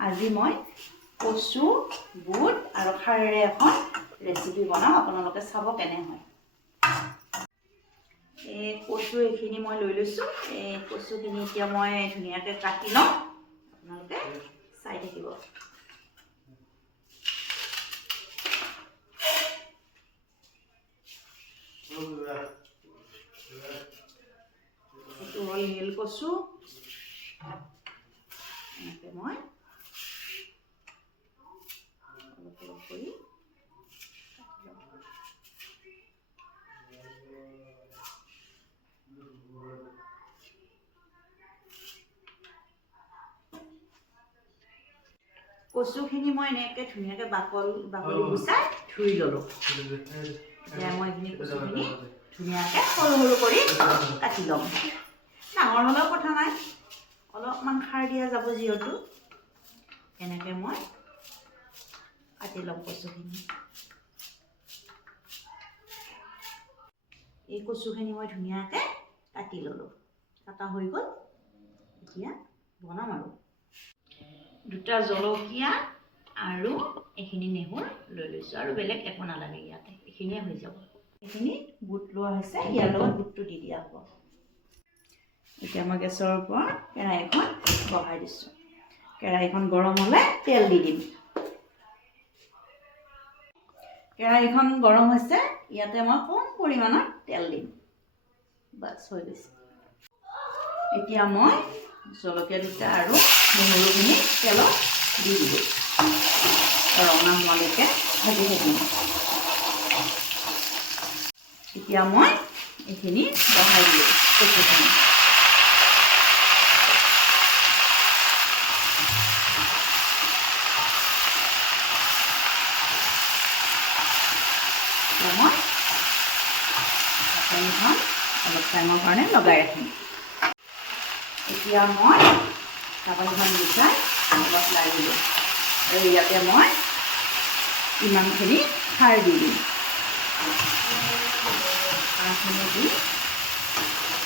আজি মই কচু বুট আৰু খাৰেৰে এখন ৰেচিপি বনাওঁ আপোনালোকে চাব কেনে হয় এই কচু এইখিনি মই লৈ লৈছোঁ এই কচুখিনি এতিয়া মই ধুনীয়াকৈ কাটি লওঁ আপোনালোকে চাই থাকিব এইটো হ'ল নীল কচু এনেকৈ মই অলপ অলপ কৰি কচুখিনি মই এনেকৈ ধুনীয়াকৈ বাকলি গুচাই ধুই ল'লোঁ এতিয়া মই এইখিনি কচুখিনি ধুনীয়াকৈ সৰু সৰু কৰি কাটি ল'ম ডাঙৰ হ'লেও কথা নাই অলপমান খাৰ দিয়া যাব যিহেতু এনেকৈ মই কাটি ল'ম কচুখিনি এই কচুখিনি মই ধুনীয়াকৈ কাটি ল'লোঁ কাটা হৈ গ'ল এতিয়া বনাম আৰু দুটা জলকীয়া আৰু এইখিনি নেমুৰ লৈ লৈছোঁ আৰু বেলেগ একো নালাগে ইয়াতে এইখিনিয়ে হৈ যাব এইখিনি বুট লোৱা হৈছে ইয়াৰ লগত বুটটো দি দিয়া হ'ব এতিয়া মই গেছৰ ওপৰত কেৰাহীখন বহাই দিছোঁ কেৰাহীখন গৰম হ'লে তেল দি দিম কেৰাহীখন গৰম হৈছে ইয়াতে মই কম পৰিমাণৰ তেল দিম বাছ হৈ গৈছে এতিয়া মই জলকীয়া দুটা আৰু নহৰুখিনি তেলত দি দিলোঁ ৰঙা হোৱালৈকে ভাজি থাকিম এতিয়া মই এইখিনি বহাই দিলোঁ কচুখিনি মই ঢাকনিখন অলপ টাইমৰ কাৰণে লগাই ৰাখিম এতিয়া মই ঢাকনিখন গুচাই অলপ লাৰি দিলোঁ আৰু ইয়াতে মই ইমানখিনি খাৰ দি দিম খাৰখিনি দি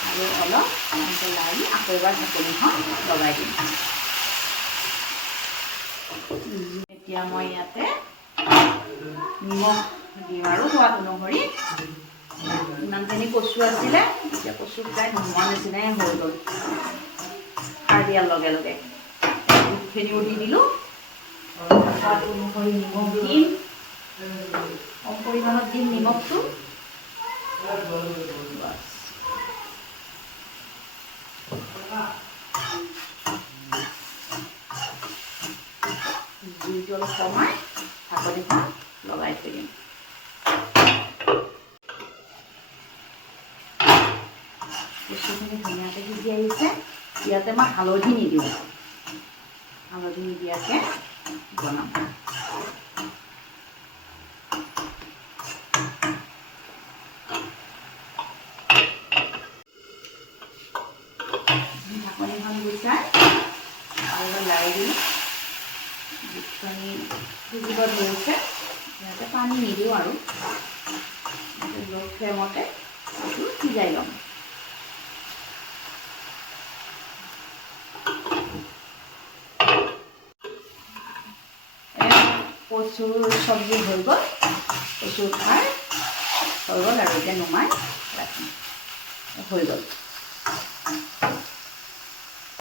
আৰু অলপ এনেকৈ লাৰি আকৌ এবাৰ ঢাকনিখন লগাই দিম এতিয়া মই ইয়াতে নিমখ দিম আৰু সোৱাদ অনুসৰি ইমানখিনি কচু আছিলে এতিয়া কচু প্ৰায় নোহোৱা নিচিনাই হৈ গ'ল খাৰ দিয়াৰ লগে লগে বুটখিনিও দি দিলোঁ সোৱাদ অনুসৰি নিমখ দিম কম পৰিমাণত দিম নিমখটো জুইটো অলপ কমাই ঢাকনিখন লগাই থৈ দিম কচুখিনি ধুনীয়াকৈ সিজি আহিছে ইয়াতে মই হালধি নিদিওঁ হালধি নিদিয়াকৈ বনাম ঢাকনিখন গুচাই আৰু লাৰি দিলোঁ বুটখিনি সিজিব ধৰিছে ইয়াতে পানী নিদিওঁ আৰু ল' ফ্লেমতে এইটো সিজাই ল'ম কচুৰ চব্জি হৈ গ'ল কচুৰ খাৰ হৈ গ'ল আৰু এতিয়া নুমাই ৰাখিম হৈ গ'ল